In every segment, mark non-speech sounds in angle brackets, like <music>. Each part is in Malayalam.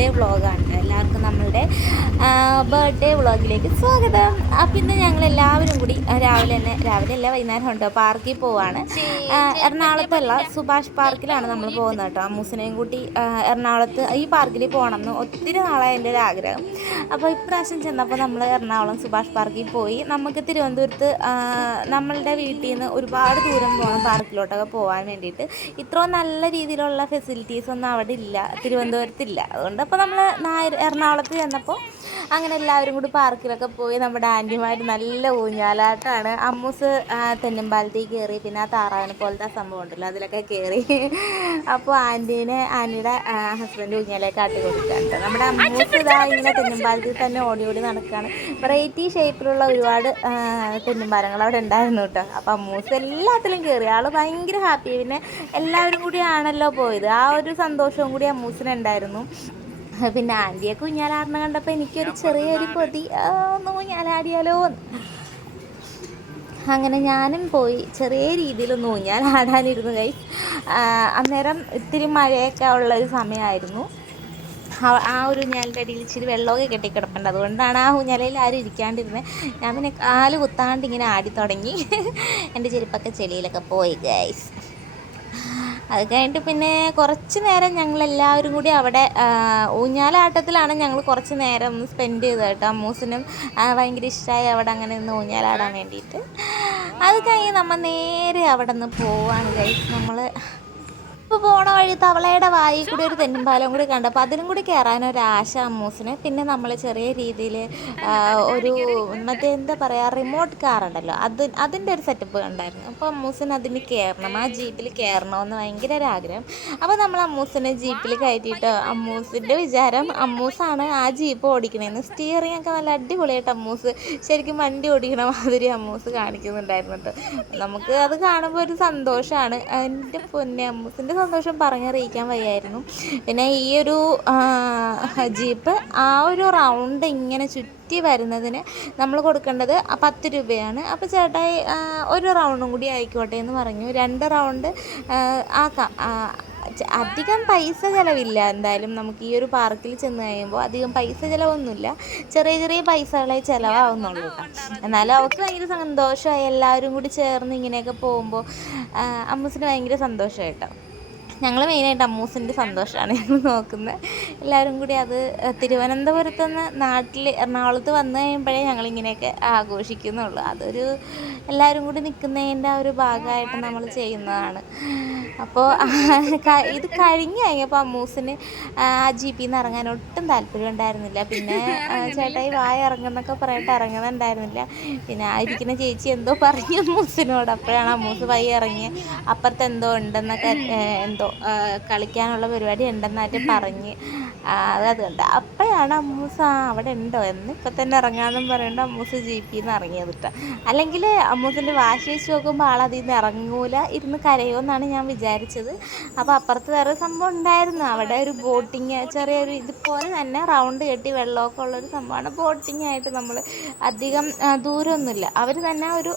ബർത്ത്ഡേ വ്ളോഗാണ് ബർത്ത്ഡേ വ്ളോഗിലേക്ക് സ്വാഗതം. അപ്പം ഇന്ന് ഞങ്ങൾ എല്ലാവരും കൂടി രാവിലെ തന്നെ രാവിലെ അല്ല വൈകുന്നേരം ഉണ്ട്. പാർക്കിൽ പോവാണ്. എറണാകുളത്തല്ല സുഭാഷ് പാർക്കിലാണ് നമ്മൾ പോകുന്നത് കേട്ടോ. അമ്മൂസിനെയും കൂട്ടി എറണാകുളത്ത് ഈ പാർക്കിൽ പോകണം എന്ന് ഒത്തിരി നാളായി എന്റെ ഒരു ആഗ്രഹം. അപ്പോൾ ഇപ്രാവശ്യം ചെന്നപ്പോൾ നമ്മൾ എറണാകുളം സുഭാഷ് പാർക്കിൽ പോയി. നമുക്ക് തിരുവനന്തപുരത്ത് നമ്മളുടെ വീട്ടിൽ നിന്ന് ഒരുപാട് ദൂരം പോകണം പാർക്കിലോട്ടൊക്കെ പോകാൻ വേണ്ടിയിട്ട്. ഇത്രയും നല്ല രീതിയിലുള്ള ഫെസിലിറ്റീസ് ഒന്നും അവിടെ ഇല്ല തിരുവനന്തപുരത്തില്ല. അതുകൊണ്ട് അപ്പോൾ നമ്മൾ എറണാകുളത്ത് ചെന്നപ്പോൾ അങ്ങനെ എല്ലാവരും കൂടി പാർക്കിലൊക്കെ പോയി. നമ്മുടെ ആന്റിമാർ നല്ല ഊഞ്ഞാലാട്ടാണ്. അമ്മൂസ് തെന്നമ്പാലത്തേക്ക് കയറി പിന്നെ ആ താറാവിനെ പോലത്തെ സംഭവം ഉണ്ടല്ലോ അതിലൊക്കെ കയറി അപ്പോൾ ആന്റീനെ ആന്റിയുടെ ഹസ്ബൻഡ് ഊഞ്ഞാലേ കാട്ടി കൊടുക്കാറുണ്ട് നമ്മുടെ അമ്മൂസ് ഇതാ ഇങ്ങനെ തെന്നമ്പാലത്തിൽ തന്നെ ഓടി ഓടി നടക്കുകയാണ് വെറൈറ്റി ഷേപ്പിലുള്ള ഒരുപാട് തെന്നമ്പാലങ്ങൾ അവിടെ ഉണ്ടായിരുന്നു കേട്ടോ. അപ്പോൾ അമ്മൂസ് എല്ലാത്തിലും കയറി ആൾ ഭയങ്കര ഹാപ്പി പിന്നെ എല്ലാവരും കൂടിയാണല്ലോ പോയത്. ആ ഒരു സന്തോഷവും കൂടി അമ്മൂസിനുണ്ടായിരുന്നു. <laughs> പിന്നെ ആന്റിയെ ഊഞ്ഞാലാടണ കണ്ടപ്പോൾ എനിക്കൊരു ചെറിയൊരു കൊതി. ഒന്ന് അങ്ങനെ ഞാനും പോയി. ചെറിയ രീതിയിലൊന്ന് ഊഞ്ഞാലാടാനിരുന്നു കൈ അന്നേരം ഇത്തിരി മഴയൊക്കെ ഉള്ള ഒരു സമയമായിരുന്നു. ആ- ആ ഒരു ഊഞ്ഞാലിന്റെ അടിയിൽ ഇച്ചിരി വെള്ളമൊക്കെ കെട്ടിക്കിടപ്പുണ്ട്. അതുകൊണ്ടാണ് ആ ഊഞ്ഞാലയിൽ ആരും ഇരിക്കാണ്ടിരുന്നത് ഞാൻ പിന്നെ കാൽ കുത്താണ്ട് ഇങ്ങനെ ആടി തുടങ്ങി. <laughs> എന്റെ ചെരുപ്പൊക്കെ ചെളിയിലൊക്കെ പോയി ഗൈസ് അത് കഴിഞ്ഞിട്ട് പിന്നെ കുറച്ച് നേരം ഞങ്ങൾ എല്ലാവരും കൂടി അവിടെ ഊഞ്ഞാലാട്ടത്തിലാണ് ഞങ്ങൾ കുറച്ച് നേരം ഒന്ന് സ്പെൻഡ് ചെയ്തത് കേട്ടോ. അമ്മൂസിനും ഭയങ്കര ഇഷ്ടമായി അവിടെ അങ്ങനെ ഒന്ന് ഊഞ്ഞാലാടാൻ വേണ്ടിയിട്ട്. അത് കഴിഞ്ഞ് നമ്മൾ നേരെ അവിടെ നിന്ന് പോവാണ് ഗൈസ് നമ്മൾ ഇപ്പോൾ പോണ വഴി തവളയുടെ വായിൽ കൂടി ഒരു തെന്നുംപാലം കൂടി കണ്ടപ്പോൾ അതിനും കൂടി കയറാൻ ഒരു ആശ അമ്മൂസിന്. പിന്നെ നമ്മൾ ചെറിയ രീതിയിൽ ഒരു മറ്റേ എന്താ പറയാ റിമോട്ട് കാർ ഉണ്ടല്ലോ അത് അതിന്റെ ഒരു സെറ്റപ്പ് കണ്ടായിരുന്നു. അപ്പോൾ അമ്മൂസിന് അതിന് കയറണം ആ ജീപ്പിൽ കയറണമെന്ന് ഭയങ്കര ഒരു ആഗ്രഹം. അപ്പോൾ നമ്മൾ അമ്മൂസിനെ ജീപ്പിൽ കയറ്റിയിട്ട് അമ്മൂസിന്റെ വിചാരം അമ്മൂസാണ് ആ ജീപ്പ് ഓടിക്കണേന്ന്. സ്റ്റിയറിംഗ് ഒക്കെ നല്ല അടിപൊളിയായിട്ട് അമ്മൂസ് ശരിക്കും വണ്ടി ഓടിക്കണ മാതിരി അമ്മൂസ് കാണിക്കുന്നുണ്ടായിരുന്നു നമുക്ക് അത് കാണുമ്പോൾ ഒരു സന്തോഷമാണ് എന്റെ പൊന്നെ അമ്മൂസിന്റെ സന്തോഷം പറഞ്ഞറിയിക്കാൻ വയ്യായിരുന്നു. പിന്നെ ഈ ഒരു ജീപ്പ് ആ ഒരു റൗണ്ട് ഇങ്ങനെ ചുറ്റി വരുന്നതിന് നമ്മൾ കൊടുക്കേണ്ടത് പത്ത് രൂപയാണ്. അപ്പോൾ ചേട്ടായി ഒരു റൗണ്ടും കൂടി ആയിക്കോട്ടെ എന്ന് പറഞ്ഞു. രണ്ട് റൗണ്ട് ആക്കാം അധികം പൈസ ചിലവില്ല. എന്തായാലും നമുക്ക് ഈ ഒരു പാർക്കിൽ ചെന്ന് കഴിയുമ്പോൾ അധികം പൈസ ചിലവൊന്നുമില്ല. ചെറിയ ചെറിയ പൈസകളെ ചിലവാകുന്നുള്ളൂ എന്നാലും അവൾക്ക് ഭയങ്കര സന്തോഷമായി എല്ലാവരും കൂടി ചേർന്ന് ഇങ്ങനെയൊക്കെ പോകുമ്പോൾ അമ്മൂസിന് ഭയങ്കര സന്തോഷം കേട്ടോ. ഞങ്ങൾ മെയിനായിട്ട് അമ്മൂസിന്റെ സന്തോഷമാണ് ഞങ്ങൾ നോക്കുന്നത്. എല്ലാവരും കൂടി അത് തിരുവനന്തപുരത്ത് നിന്ന് നാട്ടിൽ എറണാകുളത്ത് വന്നു കഴിയുമ്പോഴേ ഞങ്ങളിങ്ങനെയൊക്കെ ആഘോഷിക്കുന്നുള്ളൂ. അതൊരു എല്ലാവരും കൂടി നിൽക്കുന്നതിന്റെ ആ ഒരു ഭാഗമായിട്ട് നമ്മൾ ചെയ്യുന്നതാണ്. അപ്പോൾ ഇത് കഴിഞ്ഞ് കഴിഞ്ഞപ്പോൾ അമ്മൂസിന് ആ ജീപ്പിൽ നിന്ന് ഇറങ്ങാൻ ഒട്ടും താല്പര്യം ഉണ്ടായിരുന്നില്ല. പിന്നെ ചേട്ടായി വായ ഇറങ്ങുന്നൊക്കെ പറഞ്ഞിട്ട് ഇറങ്ങുന്നുണ്ടായിരുന്നില്ല. പിന്നെ ആ ഇരിക്കുന്ന ചേച്ചി എന്തോ പറഞ്ഞു അമ്മൂസിനോട്. അപ്പോഴാണ് അമ്മൂസ് വൈ ഇറങ്ങി അപ്പുറത്ത് എന്തോ ഉണ്ടെന്നൊക്കെ എന്തോ കളിക്കാനുള്ള പരിപാടി ഉണ്ടെന്നായിട്ട് പറഞ്ഞ്. ആ, അത് കണ്ട് അപ്പോഴാണ് അമ്മൂസ് അവിടെ ഉണ്ടോ? എന്ന് ഇപ്പം തന്നെ ഇറങ്ങാമെന്നും പറയുമ്പോൾ അമ്മൂസ് ജീപ്പിൽ നിന്ന് ഇറങ്ങിയത് കിട്ടുക അല്ലെങ്കിൽ അമ്മൂസിന്റെ വാശി വെച്ച് നോക്കുമ്പോൾ ആളതിൽ നിന്ന് ഇറങ്ങൂല ഇരുന്ന് കരയുമെന്നാണ് ഞാൻ വിചാരിച്ചത്. അപ്പോൾ അപ്പുറത്ത് വേറെ സംഭവം ഉണ്ടായിരുന്നു. അവിടെ ഒരു ബോട്ടിങ് ചെറിയൊരു ഇതുപോലെ തന്നെ റൗണ്ട് കെട്ടി വെള്ളമൊക്കെ ഉള്ളൊരു സംഭവമാണ്. ബോട്ടിങ് ആയിട്ട് നമ്മൾ അധികം ദൂരമൊന്നുമില്ല. അവർ തന്നെ ഒരു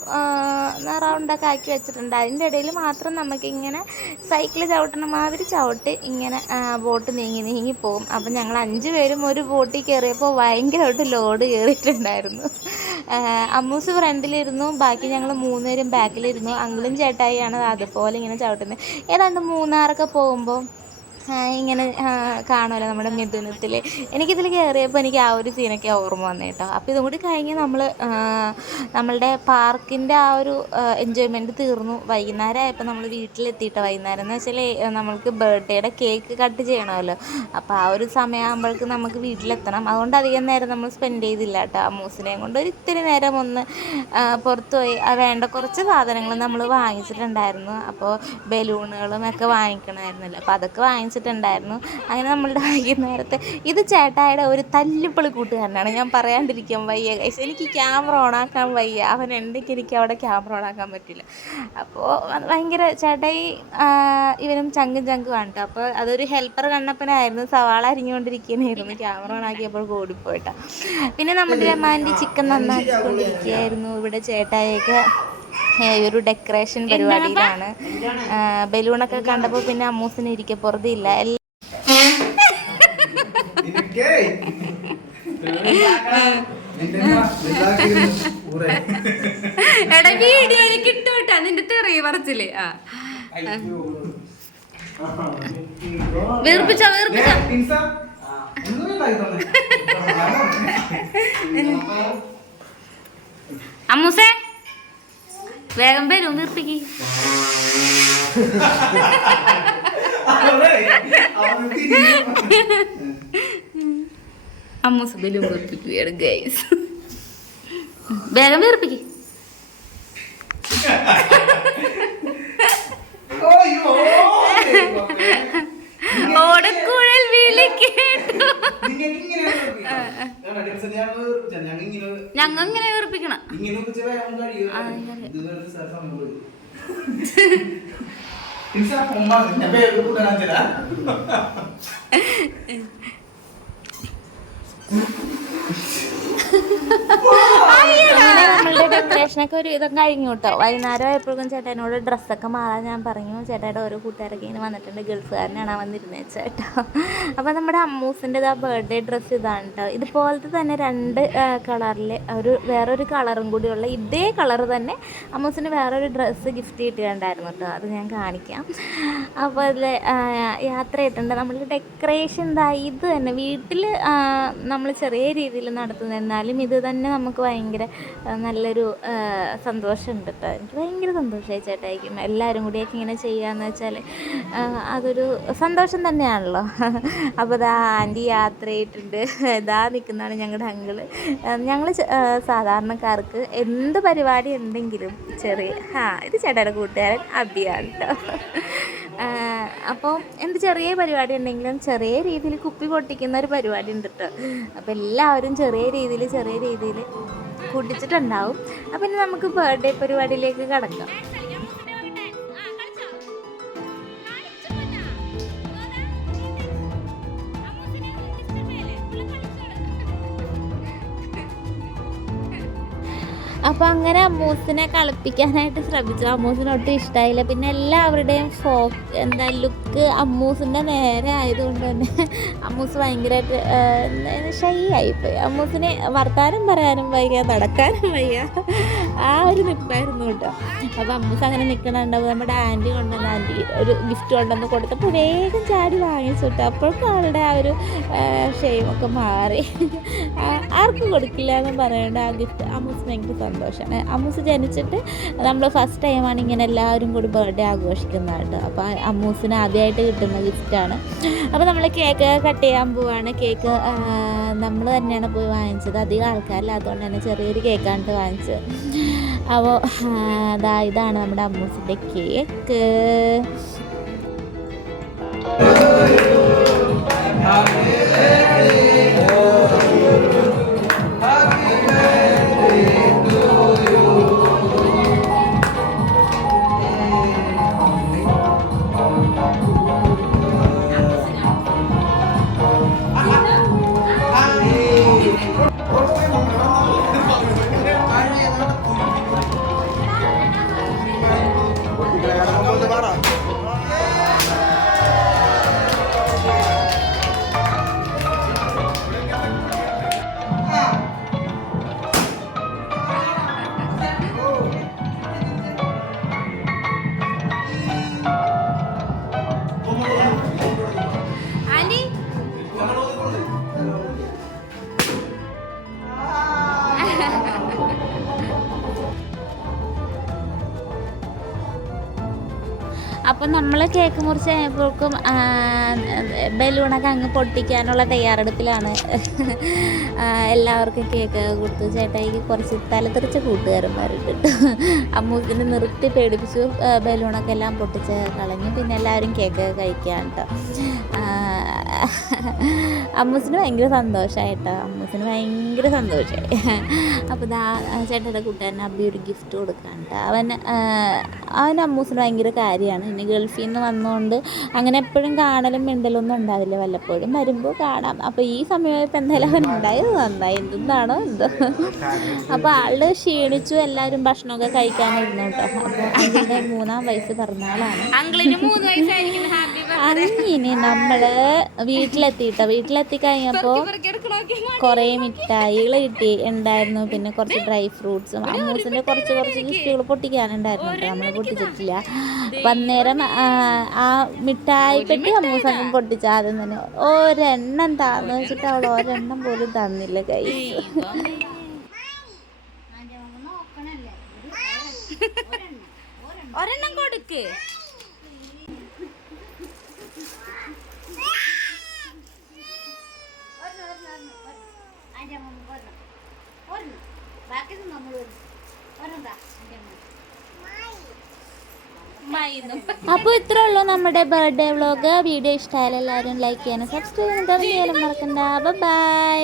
റൗണ്ടൊക്കെ ആക്കി വെച്ചിട്ടുണ്ട്. അതിന്റെ ഇടയിൽ മാത്രം നമുക്കിങ്ങനെ സൈക്കിൾ ചവിട്ടണ മാതിരി ചവിട്ട് ഇങ്ങനെ ബോട്ട് നീങ്ങി നീങ്ങി പോകും. അപ്പം ഞങ്ങൾ അഞ്ച് പേരും ഒരു ബോട്ടിൽ കയറിയപ്പോൾ ഭയങ്കരമായിട്ട് ലോഡ് കയറിയിട്ടുണ്ടായിരുന്നു. അമ്മൂസ് ഫ്രണ്ടിലിരുന്നു ബാക്കി ഞങ്ങൾ മൂന്നുപേരും ബാക്കിലിരുന്നു അങ്കിളും ചേട്ടായിയാണ് അതുപോലെ ഇങ്ങനെ ചവിട്ടുന്നത്. ഏതാണ്ട് മൂന്നാറൊക്കെ പോകുമ്പോൾ ഇങ്ങനെ കാണുമല്ലോ നമ്മുടെ മിഥുനത്തിൽ എനിക്കിതിൽ കയറിയപ്പോൾ എനിക്ക് ആ ഒരു സീനൊക്കെ ഓർമ്മ വന്നു കേട്ടോ അപ്പോൾ ഇതും കൂടി കഴിഞ്ഞ് നമ്മൾ നമ്മളുടെ പാർക്കിന്റെ ആ ഒരു എൻജോയ്മെന്റ് തീർന്നു. വൈകുന്നേരം ആയപ്പോൾ നമ്മൾ വീട്ടിലെത്തിയിട്ട് വൈകുന്നേരം എന്ന് വെച്ചാൽ നമ്മൾക്ക് ബർത്ത്ഡേയുടെ കേക്ക് കട്ട് ചെയ്യണമല്ലോ. അപ്പോൾ ആ ഒരു സമയമാകുമ്പോഴേക്ക് നമുക്ക് വീട്ടിലെത്തണം. അതുകൊണ്ട് അധികം നേരം നമ്മൾ സ്പെൻഡ് ചെയ്തില്ല കേട്ടോ. അമ്മൂസിനെയും കൊണ്ട് ഒരു ഇത്തിരി നേരം ഒന്ന് പുറത്തുപോയി വേണ്ട കുറച്ച് സാധനങ്ങൾ നമ്മൾ വാങ്ങിച്ചിട്ടുണ്ടായിരുന്നു. അപ്പോൾ ബലൂണുകളും ഒക്കെ വാങ്ങിക്കണമായിരുന്നല്ലോ. അപ്പോൾ അതൊക്കെ വാങ്ങിച്ചിട്ടുണ്ടായിരുന്നു അങ്ങനെ നമ്മളുടെ വൈകുന്നേരത്തെ ഇത് ചേട്ടായുടെ ഒരു തല്ലിപ്പളി കൂട്ടുകാരനാണ്. ഞാൻ പറയാണ്ടിരിക്കാൻ വയ്യ കൈസ് എനിക്ക് ക്യാമറ ഓണാക്കാൻ വയ്യ. അവൻ ഉണ്ടെങ്കിൽ എനിക്ക് അവിടെ ക്യാമറ ഓണാക്കാൻ പറ്റില്ല. അപ്പോൾ ഭയങ്കര ചേട്ടായി ഇവനും ചങ്കും ചങ്കുമാണ് കേട്ടോ അപ്പോൾ അതൊരു ഹെൽപ്പർ കണ്ണപ്പനായിരുന്നു സവാള അരിഞ്ഞുകൊണ്ടിരിക്കുന്നതായിരുന്നു ക്യാമറ ഓണാക്കിയപ്പോൾ ഓടിപ്പോയിട്ടാ. പിന്നെ നമ്മുടെ രമാന്റെ ചിക്കൻ നന്നാക്കിക്കൊണ്ടിരിക്കുകയായിരുന്നു ഇവിടെ ചേട്ടായൊക്കെ ഏ, ഒരു ഡെക്കറേഷൻ പരിപാടിയിലാണ്. ബലൂണൊക്കെ കണ്ടപ്പോൾ പിന്നെ അമ്മൂസിന് ഇരിക്കെ പുറത്തില്ല എടാ വീഡിയോയിൽ കിട്ടൂട്ടാ നിന്റെ തെറിയ പറച്ചിൽ. ആ. വീർപ്പിച്ചോ വീർപ്പിച്ചോ. അമ്മൂസേ? വേഗം വരും നിർത്തിക്ക്. അമ്മൂസ് ബലൂൺ വീർപ്പിക്കുകയാണ് ഗൈസ് വേഗം വീർപ്പിക്ക്. ഓടക്കുഴൽ വിളി കേട്ടു ഞങ്ങ ഇങ്ങനെ Ustaz sama murid. Insaf Umar, tapi aku dah nanti dah. ഡെക്കറേഷനൊക്കെ ഒരു ഇതും കഴിഞ്ഞു കേട്ടോ വൈകുന്നേരം ആയപ്പോഴും ചേട്ടനോട് ഡ്രസ്സൊക്കെ മാറാൻ ഞാൻ പറഞ്ഞു. ചേട്ടായിട്ട് ഓരോ കൂട്ടുകാരൊക്കെ ഇങ്ങനെ വന്നിട്ടുണ്ട്. ഗൾഫുകാരനാണ് വന്നിരുന്നത് ചേട്ടോ അപ്പോൾ നമ്മുടെ അമ്മൂസിന്റെ ആ ബർത്ത്ഡേ ഡ്രസ്സ് ഇതാണ് കേട്ടോ ഇതുപോലത്തെ തന്നെ രണ്ട് കളറിൽ ഒരു വേറൊരു കളറും കൂടിയുള്ള ഇതേ കളർ തന്നെ അമ്മൂസിന് വേറൊരു ഡ്രസ്സ് ഗിഫ്റ്റ് കിട്ടിയിട്ടുണ്ടായിരുന്നു കേട്ടോ അത് ഞാൻ കാണിക്കാം. അപ്പോൾ അതിൽ യാത്ര ചെയ്തിട്ടുണ്ട് നമ്മൾ ഡെക്കറേഷൻ എന്താ ഇത് തന്നെ. വീട്ടിൽ നമ്മൾ ചെറിയ രീതിയിൽ നടത്തുന്നത് എന്നാലും ഇത് തന്നെ നമുക്ക് ഭയങ്കര നല്ലൊരു ആ, സന്തോഷമുണ്ട് കേട്ടോ എനിക്ക് ഭയങ്കര സന്തോഷമായി ചേട്ടായിരിക്കും എല്ലാവരും കൂടിയൊക്കെ ഇങ്ങനെ ചെയ്യാന്ന് വെച്ചാൽ അതൊരു സന്തോഷം തന്നെയാണല്ലോ. അപ്പോൾ ഇതാ ആന്റി യാത്ര ചെയ്തിട്ടുണ്ട് ഇതാ നിൽക്കുന്നതാണ് ഞങ്ങളുടെ അങ്കിൾ. ഞങ്ങൾ സാധാരണക്കാർക്ക് എന്ത് പരിപാടി ഉണ്ടെങ്കിലും ചെറിയ ആ ഇത് ചേട്ടയുടെ കൂട്ടുകാരൻ അബിയാണ് കേട്ടോ അപ്പോൾ എന്ത് ചെറിയ പരിപാടി ഉണ്ടെങ്കിലും ചെറിയ രീതിയിൽ കുപ്പി പൊട്ടിക്കുന്ന ഒരു പരിപാടി ഉണ്ട് കേട്ടോ അപ്പോൾ എല്ലാവരും ചെറിയ രീതിയിൽ ചെറിയ രീതിയിൽ പൊട്ടിച്ചിട്ടുണ്ടാവും അപ്പം ഇനി നമുക്ക് ബർത്ത്ഡേ പരിപാടിയിലേക്ക് കടക്കാം. അപ്പോൾ അങ്ങനെ അമ്മൂസിനെ കളിപ്പിക്കാനായിട്ട് ശ്രമിച്ചു. അമ്മൂസിന് ഒട്ടും ഇഷ്ടമായില്ല പിന്നെ എല്ലാവരുടെയും ഫോക്ക് എന്താ ലുക്ക് അമ്മൂസിന്റെ നേരെ ആയതുകൊണ്ട് തന്നെ അമ്മൂസ് ഭയങ്കരമായിട്ട് ഷൈ ആയിപ്പോയി. അമ്മൂസിനെ വർത്താനം പറയാനും വയ്യ നടക്കാനും വയ്യ. ആ ഒരു നിൽപ്പായിരുന്നു കേട്ടോ. അപ്പോൾ അമ്മൂസ് അങ്ങനെ നിൽക്കണുണ്ടാവും നമ്മുടെ ആന്റി കൊണ്ടുവന്ന ആന്റി ഒരു ഗിഫ്റ്റ് കൊണ്ടുവന്ന് കൊടുത്തപ്പോൾ വേഗം ചാടി വാങ്ങിച്ചു കേട്ടോ. അപ്പോഴേക്കും ആളുടെ ആ ഒരു ഷെയിമൊക്കെ മാറി. ആർക്കും കൊടുക്കില്ല എന്ന് പറയേണ്ട. ആ ഗിഫ്റ്റ് അമ്മൂസ് ഭയങ്കര സന്തോഷമാണ് അമ്മൂസ് ജനിച്ചിട്ട് നമ്മൾ ഫസ്റ്റ് ടൈമാണ് ഇങ്ങനെ എല്ലാവരും കൂടി ബർത്ത്ഡേ ആഘോഷിക്കുന്നത് കേട്ടോ. അപ്പോൾ അമ്മൂസിന് ആദ്യമായിട്ട് കിട്ടുന്ന ഗിഫ്റ്റാണ് അപ്പോൾ നമ്മൾ കേക്ക് കട്ട് ചെയ്യാൻ പോവാണ്. കേക്ക് നമ്മൾ തന്നെയാണ് പോയി വാങ്ങിച്ചത്. അധികം ആൾക്കാരില്ല അതുകൊണ്ട് തന്നെ ചെറിയൊരു കേക്കാണ് വാങ്ങിച്ചത്. അപ്പോൾ അതാ ഇതാണ് നമ്മുടെ അമ്മൂസിന്റെ കേക്ക്. ആന്റി അപ്പം നമ്മൾ കേക്ക് മുറിച്ച് കഴിഞ്ഞപ്പോഴേക്കും ബലൂണൊക്കെ അങ്ങ് പൊട്ടിക്കാനുള്ള തയ്യാറെടുപ്പിലാണ്. എല്ലാവർക്കും കേക്ക് കൊടുത്തു. ചേട്ടായിക്ക് കുറച്ച് തലതെറിച്ച കൂട്ടുകാരന്മാരുണ്ട് കേട്ടോ. അമ്മൂക്കിന് നിർത്തി പേടിപ്പിച്ചു. ബലൂണൊക്കെ എല്ലാം പൊട്ടിച്ച് കളഞ്ഞു. പിന്നെ എല്ലാവരും കേക്ക് കഴിക്കാൻ കേട്ടോ അമ്മൂസിന് ഭയങ്കര സന്തോഷമായിട്ടോ അമ്മൂസിന് ഭയങ്കര സന്തോഷമായി അപ്പോൾ ദാ ചേട്ടന്റെ കൂട്ടുകാരന് അബി ഒരു ഗിഫ്റ്റ് കൊടുക്കാൻ കേട്ടോ അവൻ അവൻ അമ്മൂസിന് ഭയങ്കര കാര്യമാണ്. ഇനി ഗൾഫിൽ നിന്ന് വന്നുകൊണ്ട് അങ്ങനെ എപ്പോഴും കാണലും മിണ്ടലൊന്നും ഉണ്ടാവില്ല വല്ലപ്പോഴും വരുമ്പോൾ കാണാം. അപ്പോൾ ഈ സമയമായപ്പോൾ എന്തായാലും അവൻ ഉണ്ടായത് നന്നായി. എന്തെന്നാണോ എന്തോ. അപ്പോൾ ആൾ ക്ഷീണിച്ചു എല്ലാവരും ഭക്ഷണമൊക്കെ കഴിക്കാനിരുന്നു കേട്ടോ. അപ്പോൾ അങ്ങനെ മൂന്നാം വയസ്സ് പിറന്നാളാണ്. ഹാപ്പി അങ്ങനെ നമ്മൾ വീട്ടിലെത്തിയിട്ടോ? വീട്ടിലെത്തി കഴിഞ്ഞപ്പോ കുറേ മിഠായികൾ കിട്ടി ഉണ്ടായിരുന്നു പിന്നെ കുറച്ച് ഡ്രൈ ഫ്രൂട്ട്സും അമ്മൂസിന്റെ കുറച്ച് കുറച്ച് ഗിഫ്റ്റുകൾ പൊട്ടിക്കാനുണ്ടായിരുന്നു കേട്ടോ നമ്മൾ പൊട്ടിച്ചിട്ടില്ല അപ്പം അന്നേരം ആ, മിഠായി പെട്ടി അമ്മൂസൊന്നും പൊട്ടിച്ച ആദ്യം തന്നെ ഒരെണ്ണം താന്ന് വെച്ചിട്ട് അവൾ ഒരെണ്ണം പോലും തന്നില്ല കൈ ഒരെണ്ണം കൊടുക്ക് അപ്പോൾ ഇത്രേ ഉള്ളൂ നമ്മുടെ ബർത്ത്ഡേ വ്ളോഗ് വീഡിയോ ഇഷ്ടമായാലും എല്ലാവരും ലൈക്ക് ചെയ്യാനും സബ്സ്ക്രൈബ് ചെയ്യാനും മറക്കണ്ട. ബൈ